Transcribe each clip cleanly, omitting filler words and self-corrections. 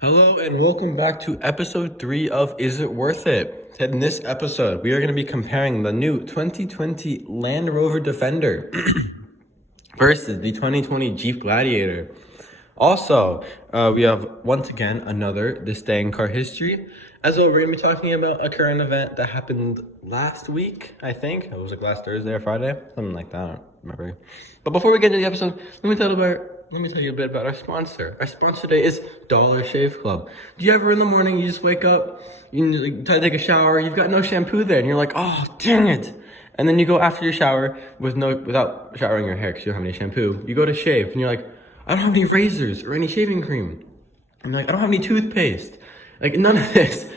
Hello and welcome back to episode 3 of Is It Worth It? In this episode, we are going to be comparing the new 2020 Land Rover Defender versus the 2020 Jeep Gladiator. Also, we have once again another This Day in Car History. As well, we're going to be talking about a current event that happened last week, I think. It was like last Thursday or Friday, something like that, I don't remember. But before we get into the episode, let me tell you a bit about our sponsor. Our sponsor today is Dollar Shave Club. Do you ever in the morning, you just wake up, you try to take a shower, you've got no shampoo there, and you're like, oh, dang it. And then you go after your shower without showering your hair because you don't have any shampoo. You go to shave, and you're like, I don't have any razors or any shaving cream. And you're like, I don't have any toothpaste. Like, none of this.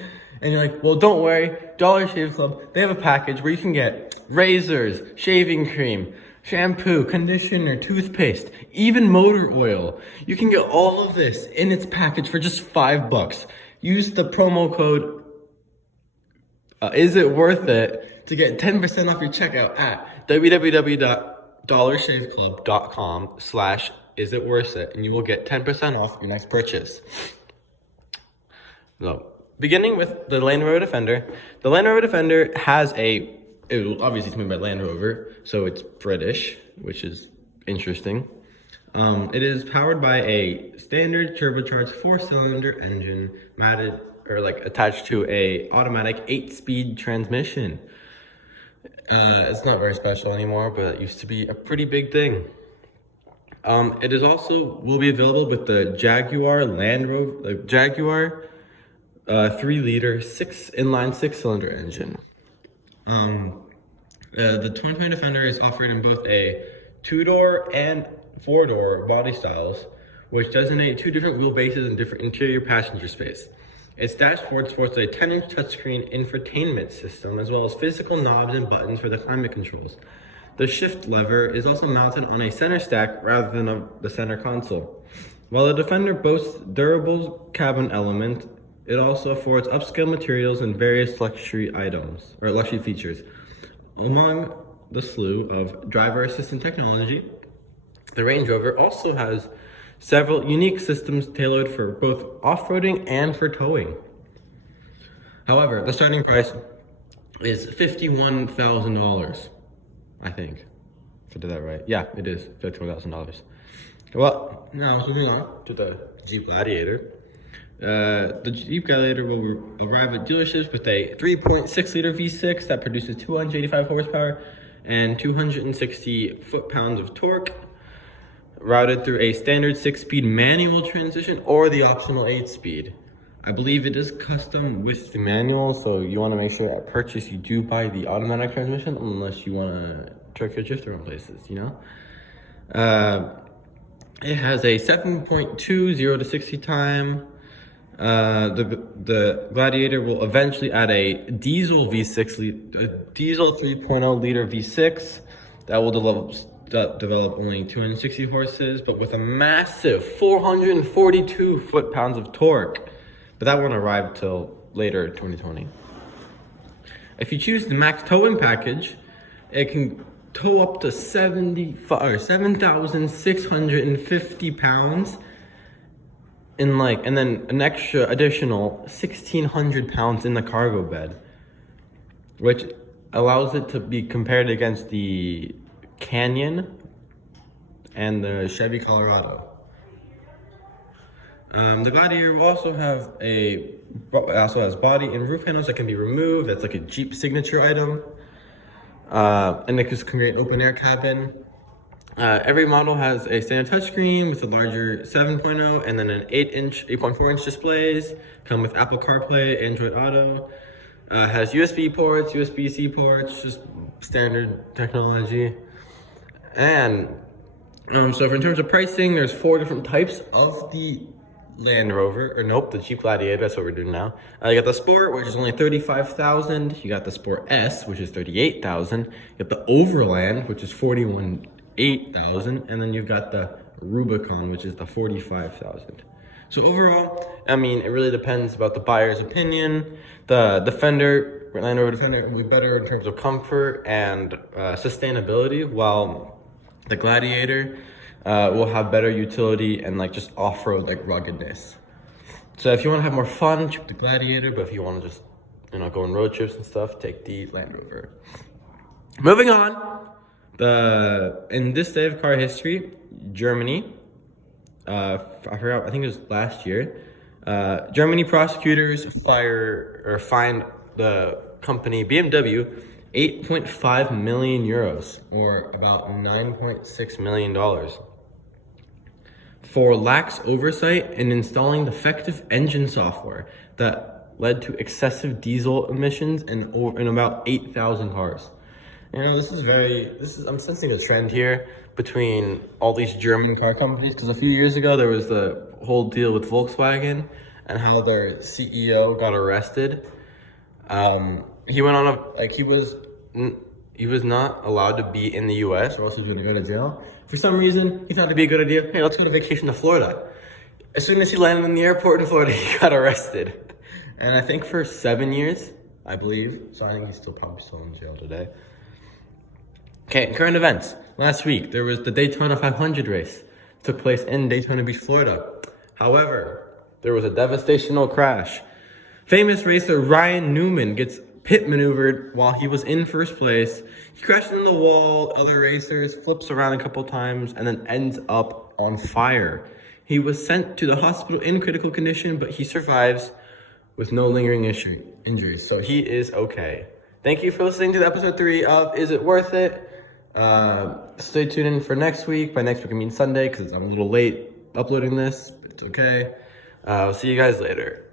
And you're like, well, don't worry. Dollar Shave Club, they have a package where you can get razors, shaving cream, shampoo, conditioner, toothpaste, even motor oil. You can get all of this in its package for just $5. Use the promo code Is It Worth It to get 10% off your checkout at www.dollarshaveclub.com/isitworthit, and you will get 10% off your next purchase. So, beginning with the Land Rover Defender. The Land Rover Defender has obviously it's made by Land Rover, so it's British, which is interesting. It is powered by a standard turbocharged 4-cylinder engine attached to a automatic 8-speed transmission. It's not very special anymore, but it used to be a pretty big thing. It is will be available with the Jaguar 3-liter inline 6-cylinder engine. The 2020 Defender is offered in both a 2-door and 4-door body styles, which designate 2 different wheelbases and different interior passenger space. Its dashboard sports a 10-inch touchscreen infotainment system, as well as physical knobs and buttons for the climate controls. The shift lever is also mounted on a center stack rather than the center console. While the Defender boasts durable cabin element, it also affords upscale materials and various luxury features. Among the slew of driver assistant technology, the Range Rover also has several unique systems tailored for both off-roading and for towing. However, the starting price is $51,000, I think. If I did that right. Yeah, it is $51,000. Well, now moving on to the Jeep Gladiator. The Jeep Gladiator will arrive at dealerships with a 3.6-liter V6 that produces 285 horsepower and 260 foot-pounds of torque, routed through a standard 6-speed manual transmission or the optional 8-speed. I believe it is custom with the manual, so you want to make sure at purchase you do buy the automatic transmission, unless you want to truck your drifter in places, you know? It has a 7.2 0 to 60 time. The Gladiator will eventually add a diesel 3.0 liter V6 that will develop only 260 horses, but with a massive 442 foot-pounds of torque. But that won't arrive till later 2020. If you choose the max towing package, it can tow up to 7,650 pounds. And then an additional 1,600 pounds in the cargo bed, which allows it to be compared against the Canyon and the Chevy Colorado. The Gladiator will also has body and roof panels that can be removed. That's like a Jeep signature item. And it can create an open air cabin. Every model has a standard touchscreen with a larger 7.0 and then an 8.4-inch displays. Come with Apple CarPlay, Android Auto. Has USB ports, USB-C ports, just standard technology. And so in terms of pricing, there's 4 different types of the Land Rover, the Jeep Gladiator. That's what we're doing now. You got the Sport, which is only $35,000. You got the Sport S, which is $38,000. You got the Overland, which is $41,800, and then you've got the Rubicon, which is the $45,000. So overall, I mean, it really depends about the buyer's opinion. The Defender, Land Rover Defender, will be better in terms of comfort and sustainability, while the Gladiator will have better utility and like just off-road like ruggedness. So if you want to have more fun, choose the Gladiator. But if you want to just, go on road trips and stuff, take the Land Rover. Moving on, in this day of car history, Germany. I forgot. I think it was last year. Germany prosecutors fined the company BMW 8.5 million euros, or about $9.6 million, for lax oversight in installing defective engine software that led to excessive diesel emissions in about 8,000 cars. I'm sensing a trend here between all these German car companies, because a few years ago there was the whole deal with Volkswagen and how their CEO got arrested. He went on he was not allowed to be in the US, or else he was gonna go to jail. For some reason, he thought it'd be a good idea. Hey, let's go to vacation to Florida. As soon as he landed in the airport in Florida, he got arrested. And I think for 7 years, I believe. So I think he's probably still in jail today. Okay, current events. Last week, there was the Daytona 500 race. Took place in Daytona Beach, Florida. However, there was a devastational crash. Famous racer Ryan Newman gets pit maneuvered while he was in first place. He crashes into the wall, other racers, flips around a couple times, and then ends up on fire. He was sent to the hospital in critical condition, but he survives with no lingering injuries. So he is okay. Thank you for listening to episode 3 of Is It Worth It? Stay tuned in for next week. By next week I mean Sunday, because I'm a little late uploading this, but it's okay. I'll see you guys later.